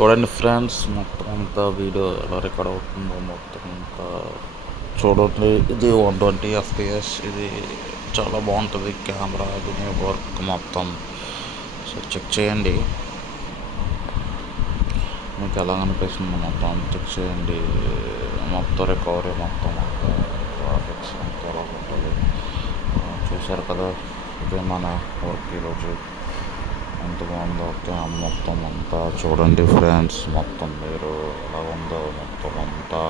చూడండి ఫ్రెండ్స్, మొత్తం అంతా వీడియో ఎలా రికార్డ్ అవుతుందో మొత్తం అంతా చూడండి. ఇది 120 FPS. ఇది చాలా బాగుంటుంది కెమెరా, దీని వర్క్ మొత్తం. సో చెక్ చేయండి, మీకు ఎలా అనిపిస్తుంది మొత్తం చెక్ చేయండి. మొత్తం రికవరీ మొత్తం గ్రాఫిక్స్ అంతా ఎలా ఉంటుంది చూశారు కదా. ఇదే మన వర్క్ ఈరోజు ఎంత బాగుందో క్యామ్ మొత్తం అంతా చూడండి ఫ్రెండ్స్. మొత్తం మీరు ఎలా ఉందో మొత్తం అంతా